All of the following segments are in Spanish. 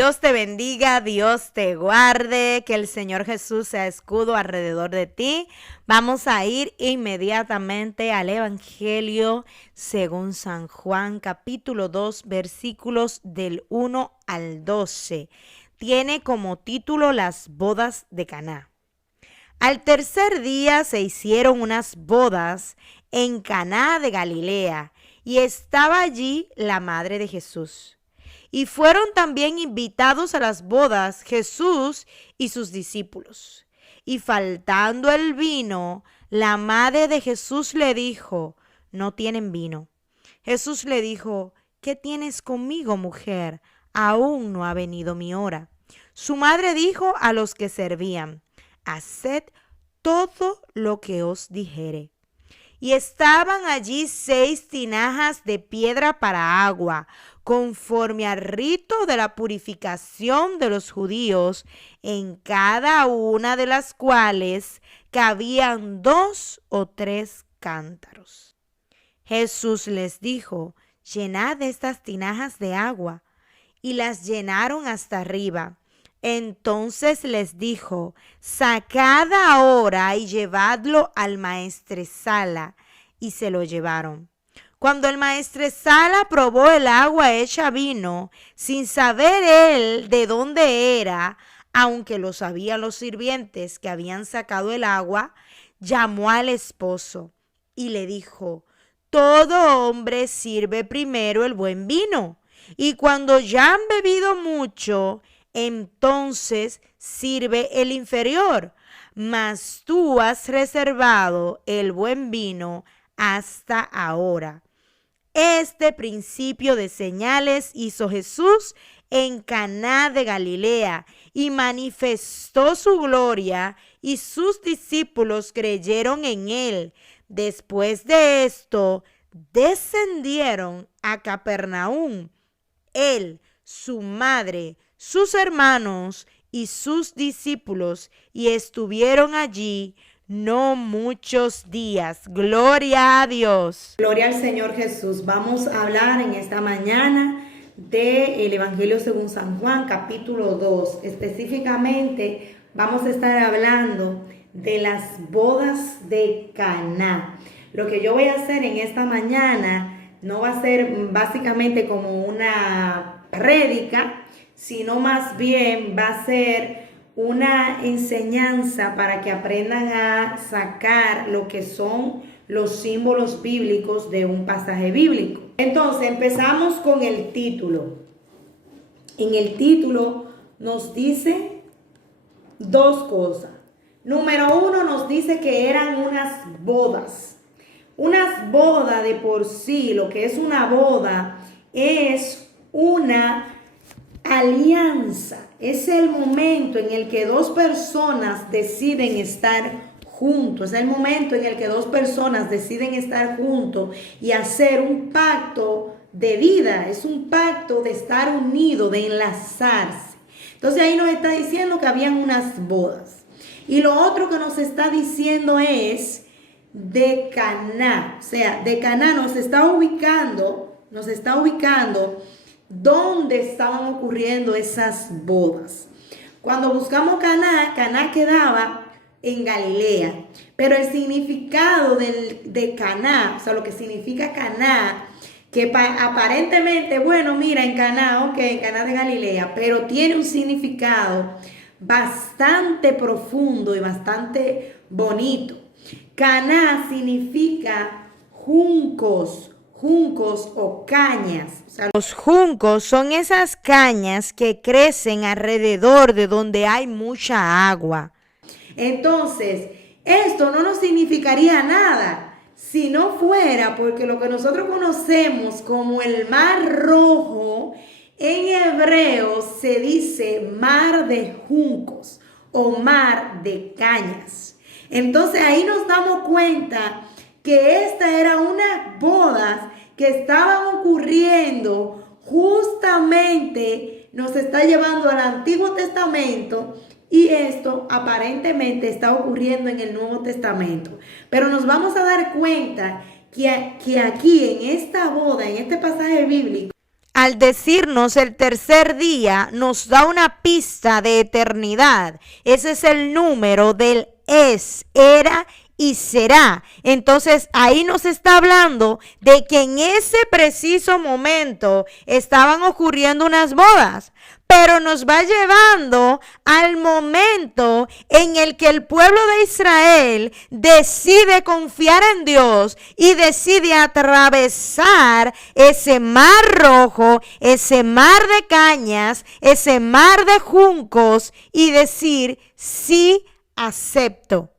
Dios te bendiga, Dios te guarde, que el Señor Jesús sea escudo alrededor de ti. Vamos a ir inmediatamente al Evangelio según San Juan, capítulo 2, versículos del 1 al 12. Tiene como título Las bodas de Caná. Al tercer día se hicieron unas bodas en Caná de Galilea, y estaba allí la madre de Jesús. Y fueron también invitados a las bodas Jesús y sus discípulos. Y faltando el vino, la madre de Jesús le dijo: no tienen vino. Jesús le dijo: ¿qué tienes conmigo, mujer? Aún no ha venido mi hora. Su madre dijo a los que servían: haced todo lo que os dijere. Y estaban allí 6 tinajas de piedra para agua, conforme al rito de la purificación de los judíos, en cada una de las cuales cabían 2 o 3 cántaros. Jesús les dijo: llenad estas tinajas de agua, y las llenaron hasta arriba. Entonces les dijo: sacad ahora y llevadlo al maestresala. Y se lo llevaron. Cuando el maestresala probó el agua hecha vino, sin saber él de dónde era, aunque lo sabían los sirvientes que habían sacado el agua, llamó al esposo y le dijo: todo hombre sirve primero el buen vino, y cuando ya han bebido mucho, entonces sirve el inferior, mas tú has reservado el buen vino hasta ahora. Este principio de señales hizo Jesús en Caná de Galilea y manifestó su gloria, y sus discípulos creyeron en él. Después de esto, descendieron a Capernaum, él, su madre, sus hermanos y sus discípulos, y estuvieron allí no muchos días. Gloria a Dios. Gloria al Señor Jesús. Vamos a hablar en esta mañana del Evangelio según San Juan, capítulo 2. Específicamente vamos a estar hablando de las bodas de Caná. Lo que yo voy a hacer en esta mañana no va a ser básicamente como una prédica, sino más bien va a ser una enseñanza para que aprendan a sacar lo que son los símbolos bíblicos de un pasaje bíblico. Entonces empezamos con el título. En el título nos dice dos cosas. Número 1, nos dice que eran unas bodas. Unas bodas de por sí, lo que es una boda es una alianza. Es el momento en el que dos personas deciden estar juntos. Es el momento en el que dos personas deciden estar juntos y hacer un pacto de vida. Es un pacto de estar unidos, de enlazarse. Entonces ahí nos está diciendo que habían unas bodas. Y lo otro que nos está diciendo es de Caná. O sea, de Caná nos está ubicando dónde estaban ocurriendo esas bodas. Cuando buscamos Caná, Caná quedaba en Galilea, pero el significado de Caná, o sea, lo que significa Caná, que aparentemente, bueno, mira, en Caná, ok, en Caná de Galilea, pero tiene un significado bastante profundo y bastante bonito. Caná significa juncos o cañas. O sea, los juncos son esas cañas que crecen alrededor de donde hay mucha agua. Entonces, esto no nos significaría nada si no fuera porque lo que nosotros conocemos como el Mar Rojo, en hebreo se dice mar de juncos o mar de cañas. Entonces ahí nos damos cuenta que esta era unas bodas que estaban ocurriendo justamente, nos está llevando al Antiguo Testamento, y esto aparentemente está ocurriendo en el Nuevo Testamento. Pero nos vamos a dar cuenta que aquí en esta boda, en este pasaje bíblico, al decirnos el tercer día, nos da una pista de eternidad. Ese es el número del era y será. Entonces ahí nos está hablando de que en ese preciso momento estaban ocurriendo unas bodas, pero nos va llevando al momento en el que el pueblo de Israel decide confiar en Dios y decide atravesar ese mar rojo, ese mar de cañas, ese mar de juncos y decir: sí, acepto.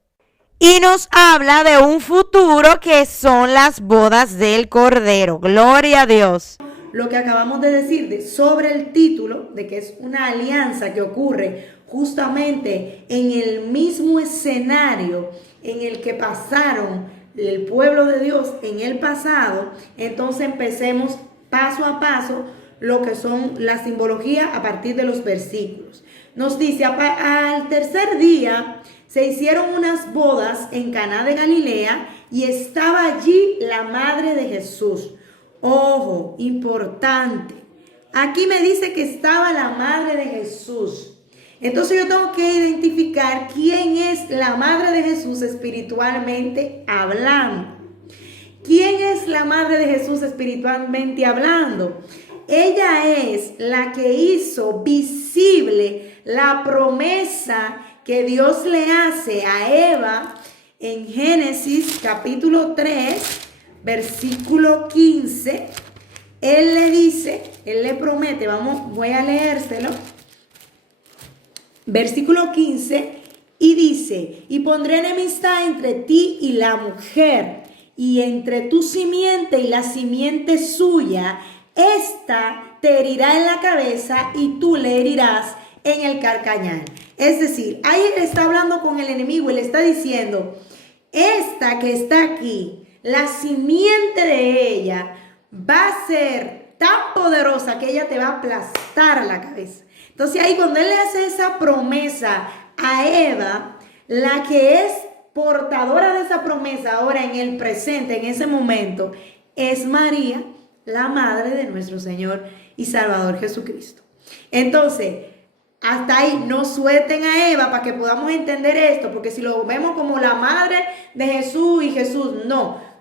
Y nos habla de un futuro que son las bodas del Cordero. Gloria a Dios. Lo que acabamos de decir sobre el título, de que es una alianza que ocurre justamente en el mismo escenario en el que pasaron el pueblo de Dios en el pasado, entonces empecemos paso a paso lo que son la simbología a partir de los versículos. Nos dice: al tercer día se hicieron unas bodas en Caná de Galilea y estaba allí la madre de Jesús. Ojo, importante. Aquí me dice que estaba la madre de Jesús. Entonces yo tengo que identificar quién es la madre de Jesús espiritualmente hablando. ¿Quién es la madre de Jesús espiritualmente hablando? Ella es la que hizo visible la promesa que Dios le hace a Eva en Génesis capítulo 3, versículo 15. Él le dice, él le promete, voy a leérselo. Versículo 15, y dice: y pondré enemistad entre ti y la mujer, y entre tu simiente y la simiente suya. Esta te herirá en la cabeza y tú le herirás en el carcañal. Es decir, ahí él está hablando con el enemigo y le está diciendo: esta que está aquí, la simiente de ella va a ser tan poderosa que ella te va a aplastar la cabeza. Entonces ahí cuando él le hace esa promesa a Eva, la que es portadora de esa promesa ahora en el presente, en ese momento, es María, la madre de nuestro Señor y Salvador Jesucristo. Entonces, hasta ahí no suelten a Eva para que podamos entender esto, porque si lo vemos como la madre de Jesús y Jesús, no.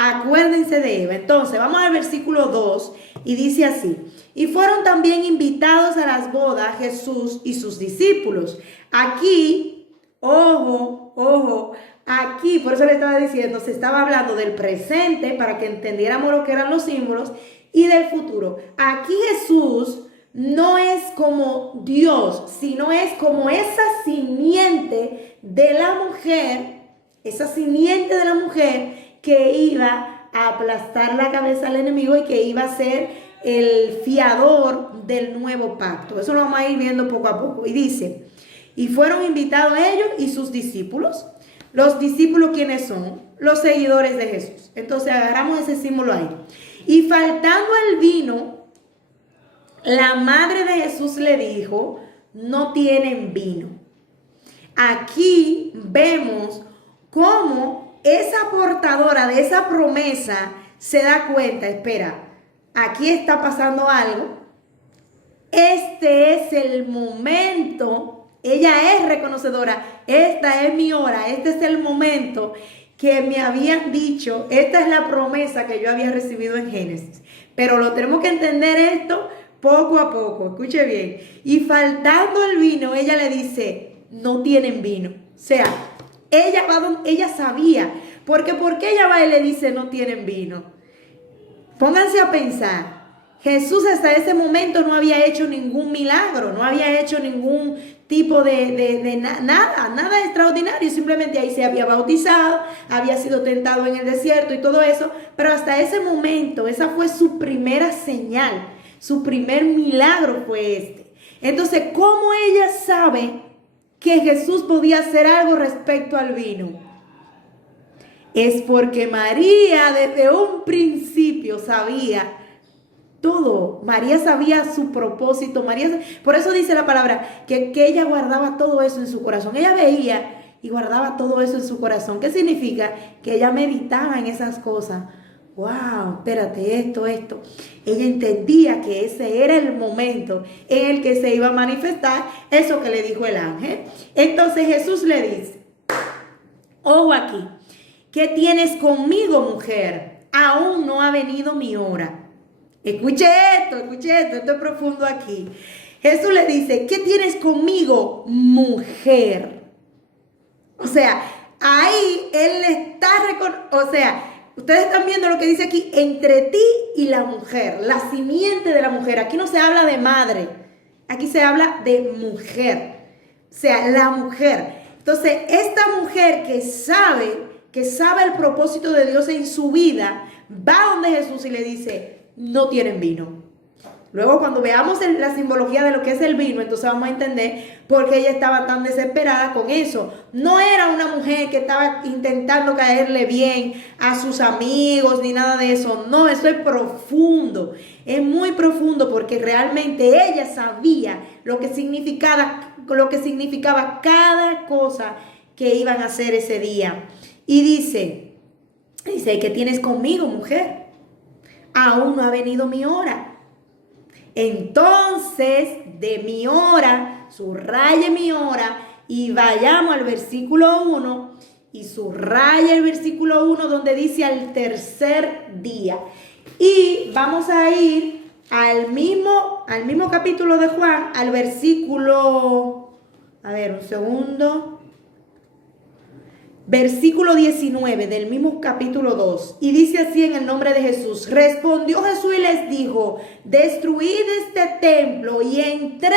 Acuérdense de Eva. Entonces, vamos al versículo 2 y dice así: y fueron también invitados a las bodas Jesús y sus discípulos. Aquí, ojo, aquí, por eso le estaba diciendo, se estaba hablando del presente para que entendiéramos lo que eran los símbolos y del futuro. Aquí Jesús no es como Dios, sino es como esa simiente de la mujer, que iba a aplastar la cabeza al enemigo y que iba a ser el fiador del nuevo pacto. Eso lo vamos a ir viendo poco a poco. Y dice: y fueron invitados ellos y sus discípulos. Los discípulos, ¿quiénes son? Los seguidores de Jesús. Entonces agarramos ese símbolo ahí. Y faltando el vino, la madre de Jesús le dijo: no tienen vino. Aquí vemos cómo esa portadora de esa promesa se da cuenta: espera, aquí está pasando algo. Este es el momento. Ella es reconocedora. Esta es mi hora. Este es el momento que me habían dicho. Esta es la promesa que yo había recibido en Génesis. Pero lo tenemos que entender esto poco a poco. Escuche bien. Y faltando el vino, ella le dice: no tienen vino. O sea, ella sabía. Porque ¿por qué ella va y le dice no tienen vino? Pónganse a pensar. Jesús hasta ese momento no había hecho ningún milagro, no había hecho ningún tipo nada extraordinario. Simplemente ahí se había bautizado, había sido tentado en el desierto y todo eso. Pero hasta ese momento, esa fue su primera señal, su primer milagro fue este. Entonces, ¿cómo ella sabe que Jesús podía hacer algo respecto al vino? Es porque María desde un principio sabía todo. María sabía su propósito. Por eso dice la palabra que ella guardaba todo eso en su corazón. Ella veía y guardaba todo eso en su corazón. ¿Qué significa? Que ella meditaba en esas cosas wow, espérate, esto. Ella entendía que ese era el momento en el que se iba a manifestar eso que le dijo el ángel. Entonces Jesús le dice, ojo aquí, ¿qué tienes conmigo, mujer? Aún no ha venido mi hora. Escuche esto es profundo aquí. Jesús le dice, ¿qué tienes conmigo, mujer? O sea, ahí él le está ustedes están viendo lo que dice aquí, entre ti y la mujer, la simiente de la mujer. Aquí no se habla de madre, aquí se habla de mujer. O sea, la mujer. Entonces, esta mujer que sabe el propósito de Dios en su vida, va donde Jesús y le dice, no tienen vino. Luego, cuando veamos la simbología de lo que es el vino, entonces vamos a entender por qué ella estaba tan desesperada con eso. No era una mujer que estaba intentando caerle bien a sus amigos ni nada de eso. No, eso es profundo. Es muy profundo porque realmente ella sabía lo que significaba cada cosa que iban a hacer ese día. Y dice, ¿qué tienes conmigo, mujer? Aún no ha venido mi hora. Entonces, de mi hora, subraye mi hora y vayamos al versículo 1 y subraye el versículo 1 donde dice al tercer día. Y vamos a ir al mismo capítulo de Juan, al versículo, versículo 19 del mismo capítulo 2, y dice así en el nombre de Jesús. Respondió Jesús y les dijo, destruid este templo y en 3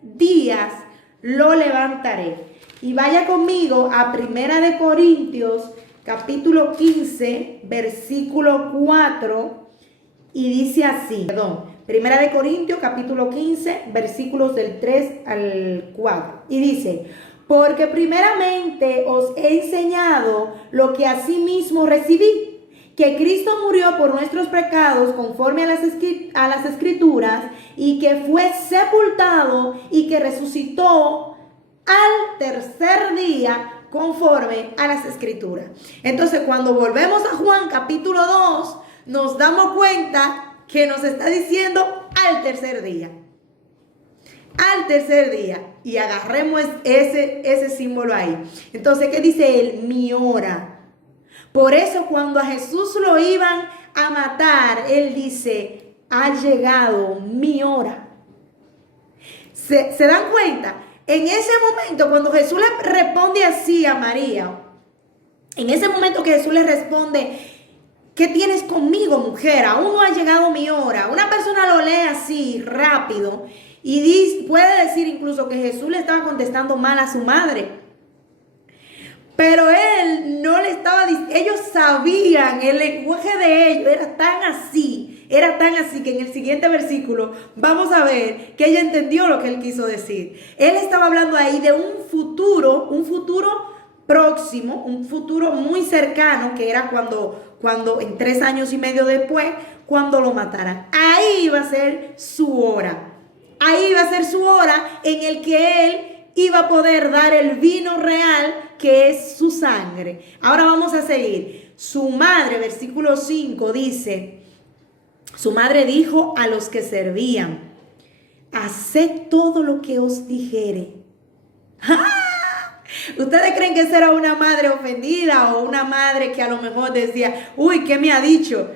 días lo levantaré. Y vaya conmigo a Primera de Corintios, capítulo 15, versículo 4, y dice así, Primera de Corintios, capítulo 15, versículos del 3 al 4, y dice, porque primeramente os he enseñado lo que asimismo recibí, que Cristo murió por nuestros pecados conforme a las Escrituras, y que fue sepultado y que resucitó al tercer día conforme a las Escrituras. Entonces, cuando volvemos a Juan capítulo 2, nos damos cuenta que nos está diciendo al tercer día. Al tercer día, y agarremos ese símbolo ahí. Entonces, ¿qué dice él? Mi hora. Por eso cuando a Jesús lo iban a matar, él dice, ha llegado mi hora. ¿Se dan cuenta? En ese momento, cuando Jesús le responde así a María, en ese momento que Jesús le responde, ¿qué tienes conmigo, mujer? Aún no ha llegado mi hora. Una persona lo lee así, rápido, y puede decir incluso que Jesús le estaba contestando mal a su madre. Pero él no le estaba diciendo, ellos sabían, el lenguaje de ellos era tan así que en el siguiente versículo vamos a ver que ella entendió lo que él quiso decir. Él estaba hablando ahí de un futuro próximo, un futuro muy cercano, que era cuando en 3 años y medio después, cuando lo mataran. Ahí iba a ser su hora. Ahí iba a ser su hora en el que él iba a poder dar el vino real, que es su sangre. Ahora vamos a seguir. Su madre, versículo 5, dice, su madre dijo a los que servían, haced todo lo que os dijere. ¡Ah! ¿Ustedes creen que esa era una madre ofendida o una madre que a lo mejor decía, uy, ¿qué me ha dicho?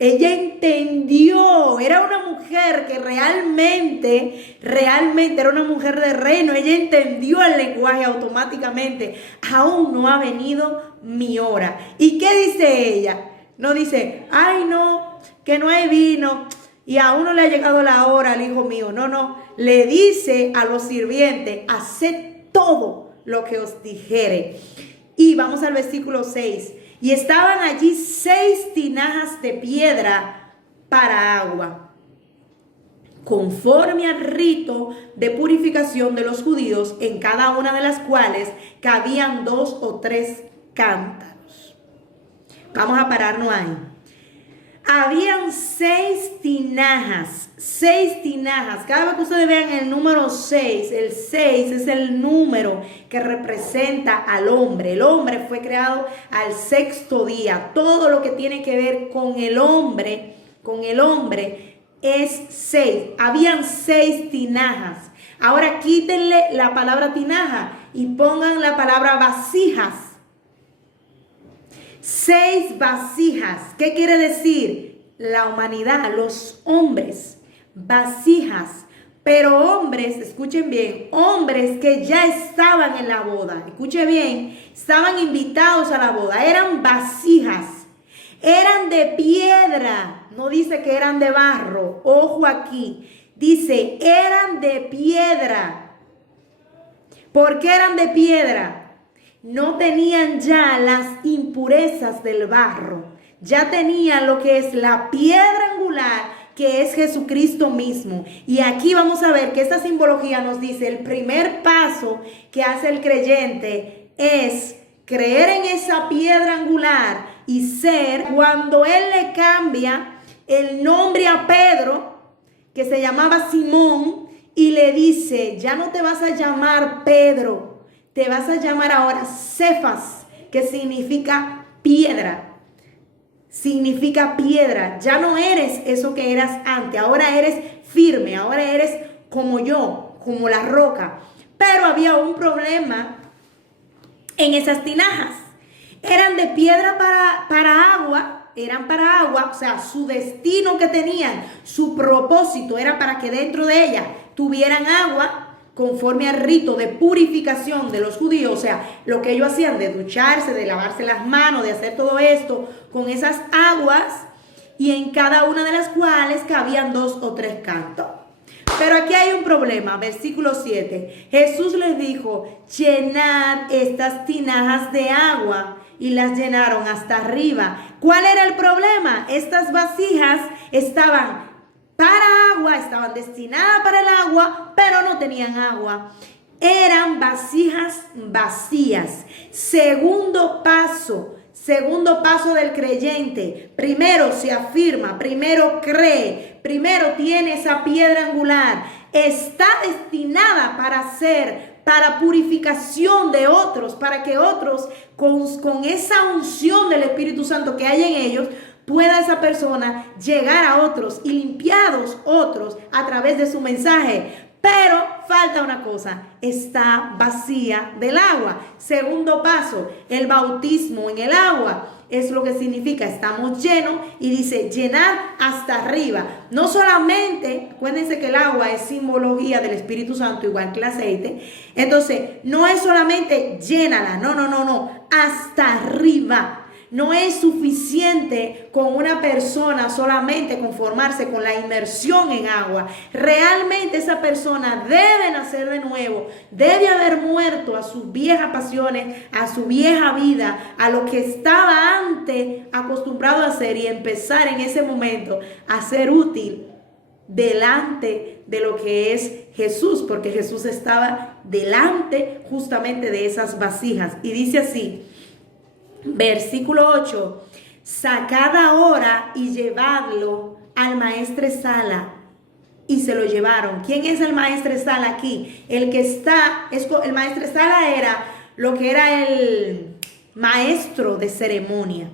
Ella entendió, era una mujer que realmente era una mujer de reino. Ella entendió el lenguaje automáticamente. Aún no ha venido mi hora. ¿Y qué dice ella? No dice, ay no, que no hay vino y aún no le ha llegado la hora al hijo mío. No, le dice a los sirvientes, haced todo lo que os dijere. Y vamos al versículo 6. Y estaban allí 6 tinajas de piedra para agua, conforme al rito de purificación de los judíos, en cada una de las cuales cabían 2 o 3 cántaros. Vamos a pararnos ahí. Habían 6 tinajas, 6 tinajas. Cada vez que ustedes vean el número 6, el 6 es el número que representa al hombre. El hombre fue creado al 6º día. Todo lo que tiene que ver con el hombre es 6. Habían 6 tinajas. Ahora quítenle la palabra tinaja y pongan la palabra vasijas. 6 vasijas. ¿Qué quiere decir? La humanidad, los hombres, vasijas. Pero hombres, escuchen bien, hombres que ya estaban en la boda. Escuchen bien, estaban invitados a la boda. Eran vasijas. Eran de piedra. No dice que eran de barro. Ojo aquí. Dice, eran de piedra. ¿Por qué eran de piedra? No tenían ya las impurezas del barro, ya tenían lo que es la piedra angular, que es Jesucristo mismo. Y aquí vamos a ver que esta simbología nos dice, el primer paso que hace el creyente es creer en esa piedra angular y ser, cuando él le cambia el nombre a Pedro, que se llamaba Simón, y le dice, ya no te vas a llamar Pedro, te vas a llamar ahora Cefas, que significa piedra. Significa piedra. Ya no eres eso que eras antes. Ahora eres firme. Ahora eres como yo, como la roca. Pero había un problema en esas tinajas. Eran de piedra para agua. Eran para agua. O sea, su destino que tenían, su propósito era para que dentro de ellas tuvieran agua, conforme al rito de purificación de los judíos, o sea, lo que ellos hacían de ducharse, de lavarse las manos, de hacer todo esto con esas aguas, y en cada una de las cuales cabían 2 o 3 cantos. Pero aquí hay un problema, versículo 7. Jesús les dijo, llenad estas tinajas de agua, y las llenaron hasta arriba. ¿Cuál era el problema? Estas vasijas estaban para agua, estaban destinadas para el agua, pero no tenían agua. Eran vasijas vacías. Segundo paso del creyente. Primero se afirma, primero cree, primero tiene esa piedra angular. Está destinada para purificación de otros, para que otros con esa unción del Espíritu Santo que hay en ellos, pueda esa persona llegar a otros y limpiados otros a través de su mensaje. Pero falta una cosa, está vacía del agua. Segundo paso, el bautismo en el agua. Es lo que significa, estamos llenos, y dice llenar hasta arriba. No solamente, acuérdense que el agua es simbología del Espíritu Santo, igual que el aceite. Entonces, no es solamente llénala, no, hasta arriba. No es suficiente con una persona solamente conformarse con la inmersión en agua. Realmente esa persona debe nacer de nuevo, debe haber muerto a sus viejas pasiones, a su vieja vida, a lo que estaba antes acostumbrado a hacer, y empezar en ese momento a ser útil delante de lo que es Jesús, porque Jesús estaba delante justamente de esas vasijas. Y dice así, versículo 8, sacad ahora y llevadlo al maestresala. Y se lo llevaron. ¿Quién es el maestresala aquí? El maestresala era lo que era el maestro de ceremonia.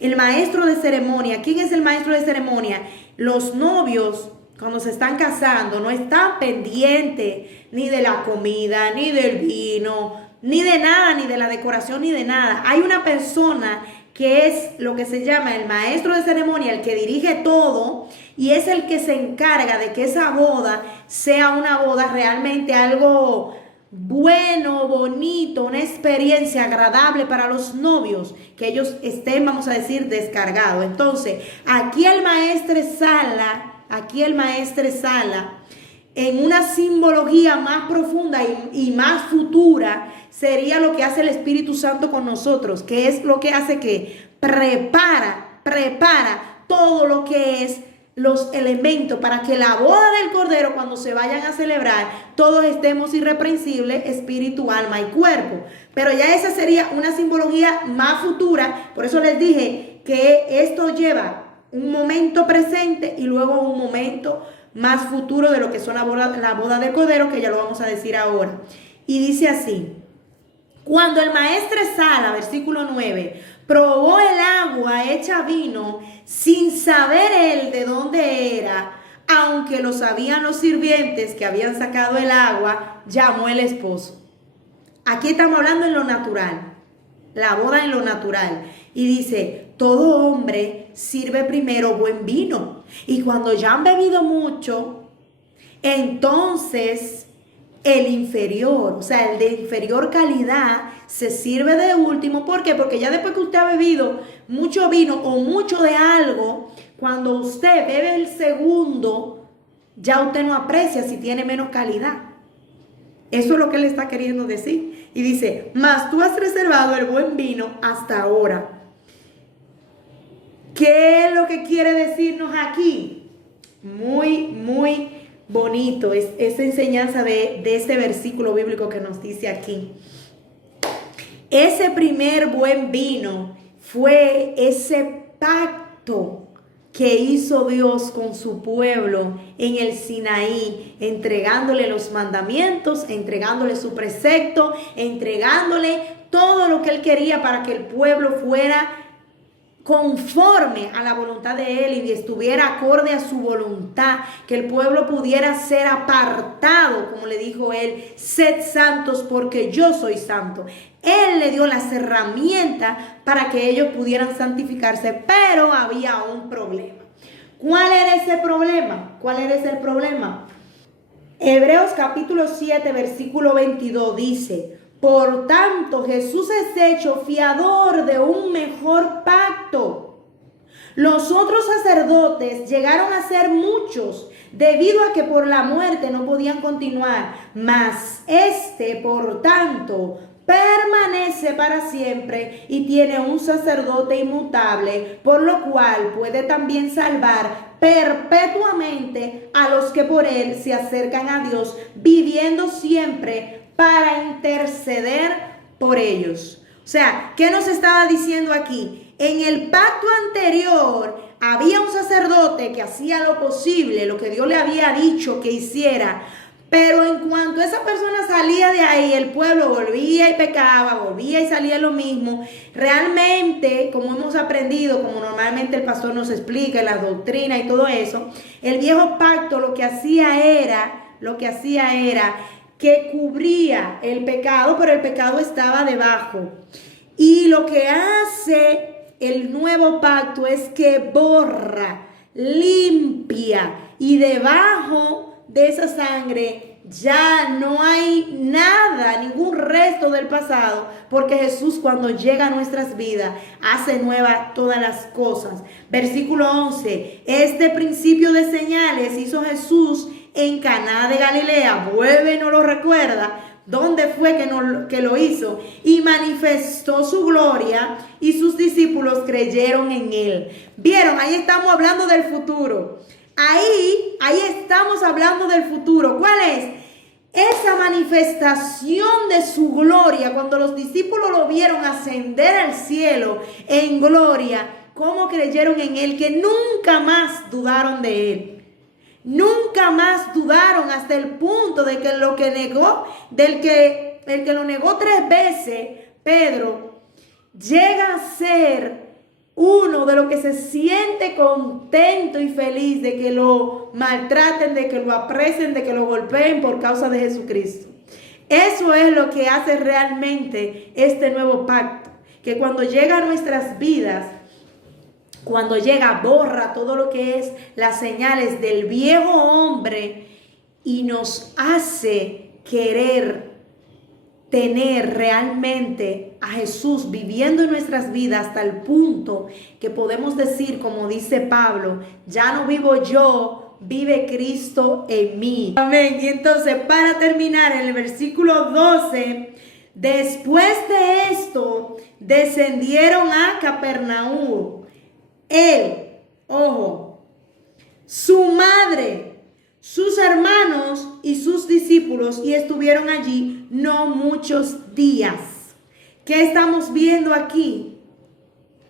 El maestro de ceremonia. ¿Quién es el maestro de ceremonia? Los novios, cuando se están casando, no están pendientes ni de la comida, ni del vino, ni de nada, ni de la decoración, ni de nada. Hay una persona que es lo que se llama el maestro de ceremonia, el que dirige todo, y es el que se encarga de que esa boda sea una boda realmente algo bueno, bonito, una experiencia agradable para los novios, que ellos estén, vamos a decir, descargados. Entonces, aquí el maestresala, en una simbología más profunda y más futura, sería lo que hace el Espíritu Santo con nosotros, que es lo que hace que prepara todo lo que es los elementos para que la boda del Cordero, cuando se vayan a celebrar, todos estemos irreprensibles, espíritu, alma y cuerpo. Pero ya esa sería una simbología más futura. Por eso les dije que esto lleva un momento presente y luego un momento más futuro de lo que son la boda del Cordero, que ya lo vamos a decir ahora. Y dice así: cuando el maestre Sala, versículo 9, probó el agua hecha vino sin saber él de dónde era, aunque lo sabían los sirvientes que habían sacado el agua, llamó el esposo. Aquí estamos hablando en lo natural, la boda en lo natural. Y dice: todo hombre sirve primero buen vino, y cuando ya han bebido mucho, entonces el inferior, o sea, el de inferior calidad, se sirve de último. ¿Por qué? Porque ya después que usted ha bebido mucho vino o mucho de algo, cuando usted bebe el segundo, ya usted no aprecia si tiene menos calidad. Eso es lo que él está queriendo decir. Y dice: mas tú has reservado el buen vino hasta ahora. ¿Qué es lo que quiere decirnos aquí? Muy bonito es esa enseñanza de ese versículo bíblico que nos dice aquí. Ese primer buen vino fue ese pacto que hizo Dios con su pueblo en el Sinaí, entregándole los mandamientos, entregándole su precepto, entregándole todo lo que él quería para que el pueblo fuera conforme a la voluntad de él y estuviera acorde a su voluntad, que el pueblo pudiera ser apartado, como le dijo él: sed santos porque yo soy santo. Él le dio las herramientas para que ellos pudieran santificarse, pero había un problema. ¿Cuál era ese problema? ¿Cuál era ese problema? Hebreos capítulo 7, versículo 22 dice: por tanto, Jesús es hecho fiador de un mejor pacto. Los otros sacerdotes llegaron a ser muchos, debido a que por la muerte no podían continuar. Mas este, por tanto, permanece para siempre y tiene un sacerdote inmutable, por lo cual puede también salvar perpetuamente a los que por él se acercan a Dios, viviendo siempre para interceder por ellos. O sea, ¿qué nos estaba diciendo aquí? En el pacto anterior había un sacerdote que hacía lo posible, lo que Dios le había dicho que hiciera, pero en cuanto esa persona salía de ahí, el pueblo volvía y pecaba, volvía y salía lo mismo. Realmente, como hemos aprendido, como normalmente el pastor nos explica, la doctrina y todo eso, el viejo pacto lo que hacía era que cubría el pecado, pero el pecado estaba debajo. Y lo que hace el nuevo pacto es que borra, limpia, y debajo de esa sangre ya no hay nada, ningún resto del pasado, porque Jesús, cuando llega a nuestras vidas, hace nueva todas las cosas. Versículo 11: este principio de señales hizo Jesús en Caná de Galilea. Vuelve, no lo recuerda dónde fue que lo hizo, y manifestó su gloria, y sus discípulos creyeron en él. ¿Vieron? Ahí estamos hablando del futuro. Ahí estamos hablando del futuro. ¿Cuál es? Esa manifestación de su gloria, cuando los discípulos lo vieron ascender al cielo en gloria, ¿cómo creyeron en él? Que nunca más dudaron de él. Nunca más dudaron, hasta el punto de que el que lo negó 3 veces, Pedro, llega a ser uno de los que se siente contento y feliz de que lo maltraten, de que lo apresen, de que lo golpeen por causa de Jesucristo. Eso es lo que hace realmente este nuevo pacto, que cuando llega a nuestras vidas, cuando llega, borra todo lo que es las señales del viejo hombre y nos hace querer tener realmente a Jesús viviendo en nuestras vidas, hasta el punto que podemos decir, como dice Pablo: ya no vivo yo, vive Cristo en mí. Amén. Y entonces, para terminar, en el versículo 12, después de esto, descendieron a Capernaum. Él, ojo, su madre, sus hermanos y sus discípulos, y estuvieron allí no muchos días. ¿Qué estamos viendo aquí?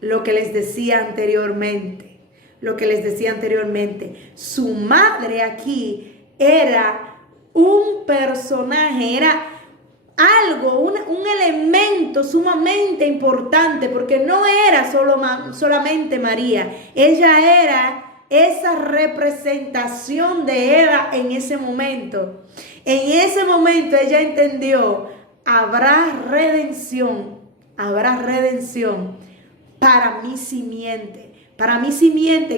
Lo que les decía anteriormente. lo que les decía anteriormente. Su madre aquí era un personaje, era algo, un elemento sumamente importante, porque no era solamente María, ella era esa representación de Eva en ese momento. En ese momento ella entendió, habrá redención para mi simiente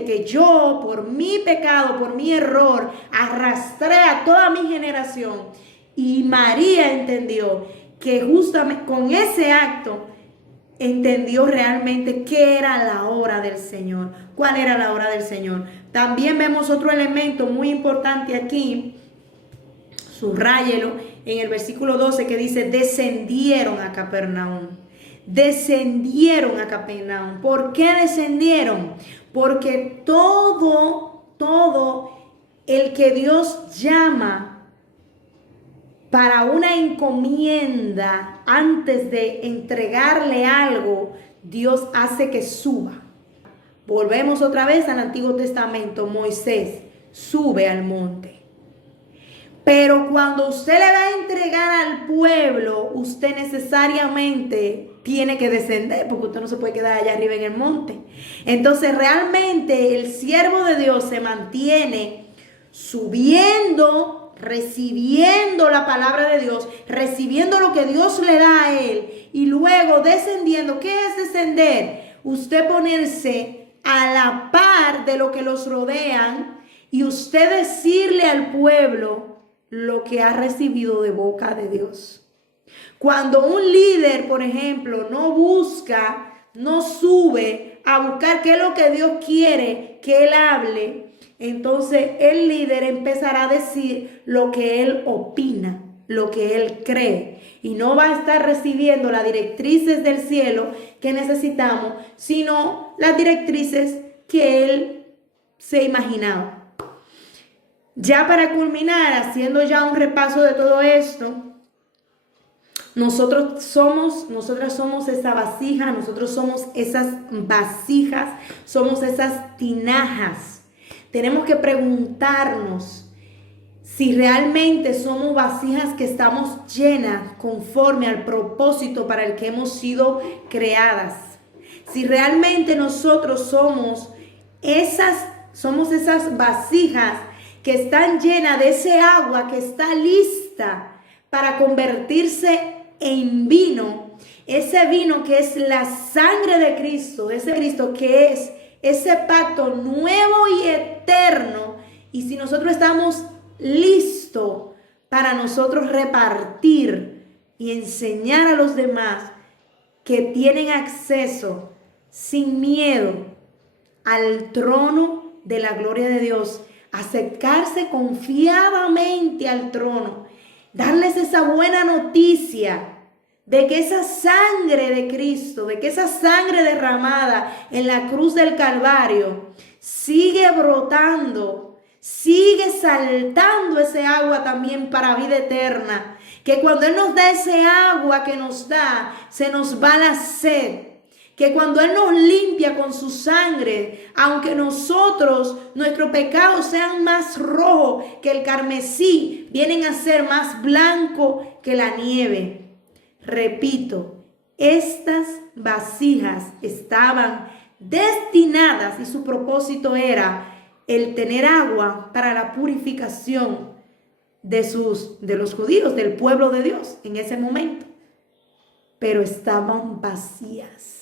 que yo, por mi pecado, por mi error, arrastré a toda mi generación. Y María entendió que justamente con ese acto entendió realmente qué era la hora del Señor. ¿Cuál era la hora del Señor? También vemos otro elemento muy importante aquí, subráyelo, en el versículo 12 que dice, descendieron a Capernaum. Descendieron a Capernaum. ¿Por qué descendieron? Porque todo el que Dios llama para una encomienda, antes de entregarle algo, Dios hace que suba. Volvemos otra vez al Antiguo Testamento. Moisés sube al monte. Pero cuando usted le va a entregar al pueblo, usted necesariamente tiene que descender, porque usted no se puede quedar allá arriba en el monte. Entonces realmente el siervo de Dios se mantiene subiendo, recibiendo la palabra de Dios, recibiendo lo que Dios le da a él, y luego descendiendo. ¿Qué es descender? Usted ponerse a la par de lo que los rodean y usted decirle al pueblo lo que ha recibido de boca de Dios. Cuando un líder, por ejemplo, no sube a buscar qué es lo que Dios quiere que él hable, entonces el líder empezará a decir lo que él opina, lo que él cree, y no va a estar recibiendo las directrices del cielo que necesitamos, sino las directrices que él se imaginaba. Ya para culminar, haciendo ya un repaso de todo esto, nosotras somos esa vasija, nosotros somos esas vasijas, somos esas tinajas. Tenemos que preguntarnos si realmente somos vasijas que estamos llenas conforme al propósito para el que hemos sido creadas. Si realmente nosotros somos esas vasijas que están llenas de ese agua que está lista para convertirse en vino, ese vino que es la sangre de Cristo, ese Cristo que es ese pacto nuevo y eterno. Y si nosotros estamos listos para nosotros repartir y enseñar a los demás que tienen acceso sin miedo al trono de la gloria de Dios, acercarse confiadamente al trono, darles esa buena noticia de que esa sangre de Cristo, de que esa sangre derramada en la cruz del Calvario sigue brotando, sigue saltando ese agua también para vida eterna, que cuando Él nos da ese agua que nos da, se nos va la sed. Que cuando Él nos limpia con su sangre, aunque nuestros pecados sean más rojos que el carmesí, vienen a ser más blancos que la nieve. Repito, estas vasijas estaban destinadas y su propósito era el tener agua para la purificación de los judíos, del pueblo de Dios en ese momento. Pero estaban vacías.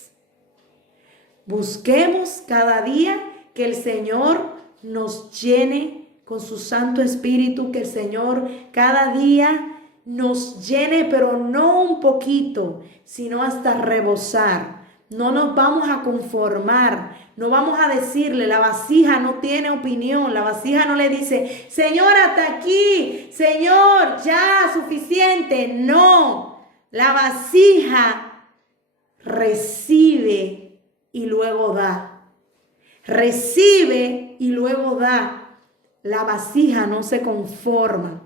Busquemos cada día que el Señor nos llene con su Santo Espíritu, que el Señor cada día nos llene, pero no un poquito, sino hasta rebosar. No nos vamos a conformar, no vamos a decirle, la vasija no tiene opinión, la vasija no le dice, Señor, hasta aquí, Señor, ya, suficiente. No, la vasija recibe y luego da. Recibe y luego da. La vasija no se conforma.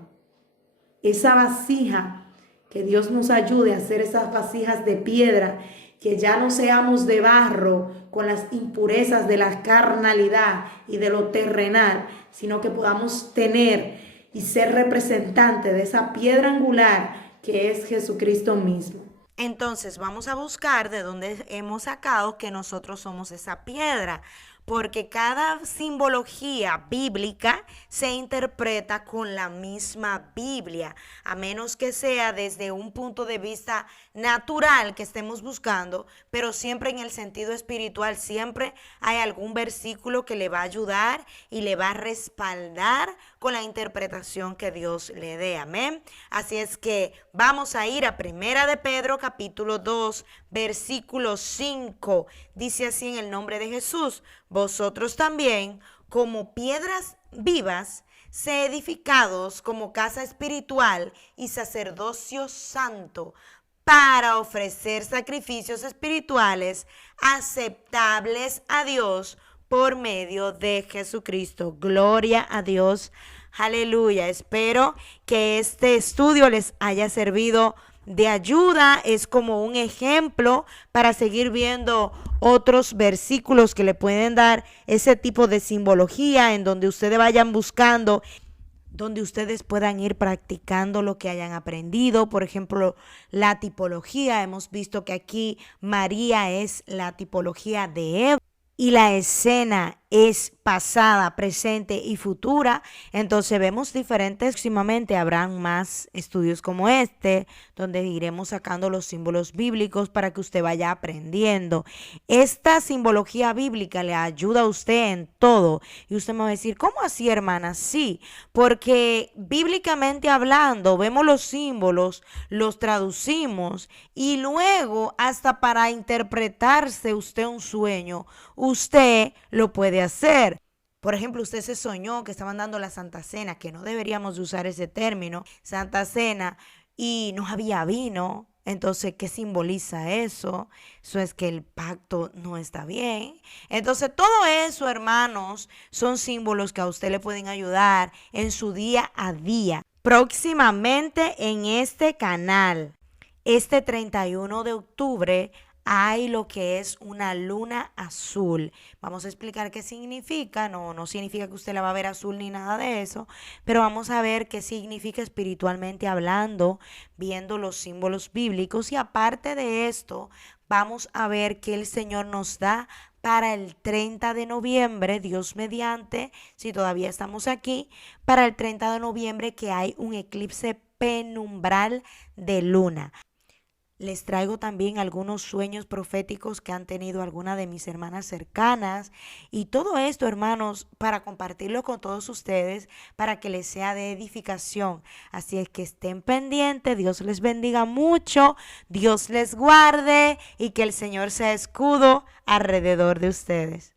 Esa vasija, que Dios nos ayude a hacer esas vasijas de piedra que ya no seamos de barro con las impurezas de la carnalidad y de lo terrenal, sino que podamos tener y ser representante de esa piedra angular que es Jesucristo mismo. Entonces vamos a buscar de dónde hemos sacado que nosotros somos esa piedra, porque cada simbología bíblica se interpreta con la misma Biblia, a menos que sea desde un punto de vista natural que estemos buscando, pero siempre en el sentido espiritual, siempre hay algún versículo que le va a ayudar y le va a respaldar con la interpretación que Dios le dé. Amén. Así es que vamos a ir a Primera de Pedro capítulo 2, versículo 5. Dice así en el nombre de Jesús: vosotros también, como piedras vivas, sed edificados como casa espiritual y sacerdocio santo, para ofrecer sacrificios espirituales aceptables a Dios por medio de Jesucristo. Gloria a Dios. Aleluya. Espero que este estudio les haya servido de ayuda. Es como un ejemplo para seguir viendo otros versículos que le pueden dar ese tipo de simbología en donde ustedes vayan buscando, donde ustedes puedan ir practicando lo que hayan aprendido. Por ejemplo, la tipología. Hemos visto que aquí María es la tipología de Eva y la escena es pasada, presente y futura. Entonces vemos diferentes. Próximamente habrán más estudios como este, donde iremos sacando los símbolos bíblicos para que usted vaya aprendiendo. Esta simbología bíblica le ayuda a usted en todo. Y usted me va a decir, ¿cómo así, hermana? Sí, porque bíblicamente hablando, vemos los símbolos, los traducimos y luego hasta para interpretarse usted un sueño, usted lo puede hacer. Por ejemplo, usted se soñó que estaban dando la Santa Cena, que no deberíamos de usar ese término, Santa Cena, y no había vino. Entonces, ¿qué simboliza eso? Eso es que el pacto no está bien. Entonces, todo eso, hermanos, son símbolos que a usted le pueden ayudar en su día a día. Próximamente en este canal, este 31 de octubre, hay lo que es una luna azul. Vamos a explicar qué significa. No significa que usted la va a ver azul ni nada de eso, pero vamos a ver qué significa espiritualmente hablando, viendo los símbolos bíblicos. Y aparte de esto, vamos a ver qué el Señor nos da para el 30 de noviembre, Dios mediante, si todavía estamos aquí, para el 30 de noviembre que hay un eclipse penumbral de luna. Les traigo también algunos sueños proféticos que han tenido algunas de mis hermanas cercanas, y todo esto, hermanos, para compartirlo con todos ustedes, para que les sea de edificación. Así es que estén pendientes. Dios les bendiga mucho, Dios les guarde y que el Señor sea escudo alrededor de ustedes.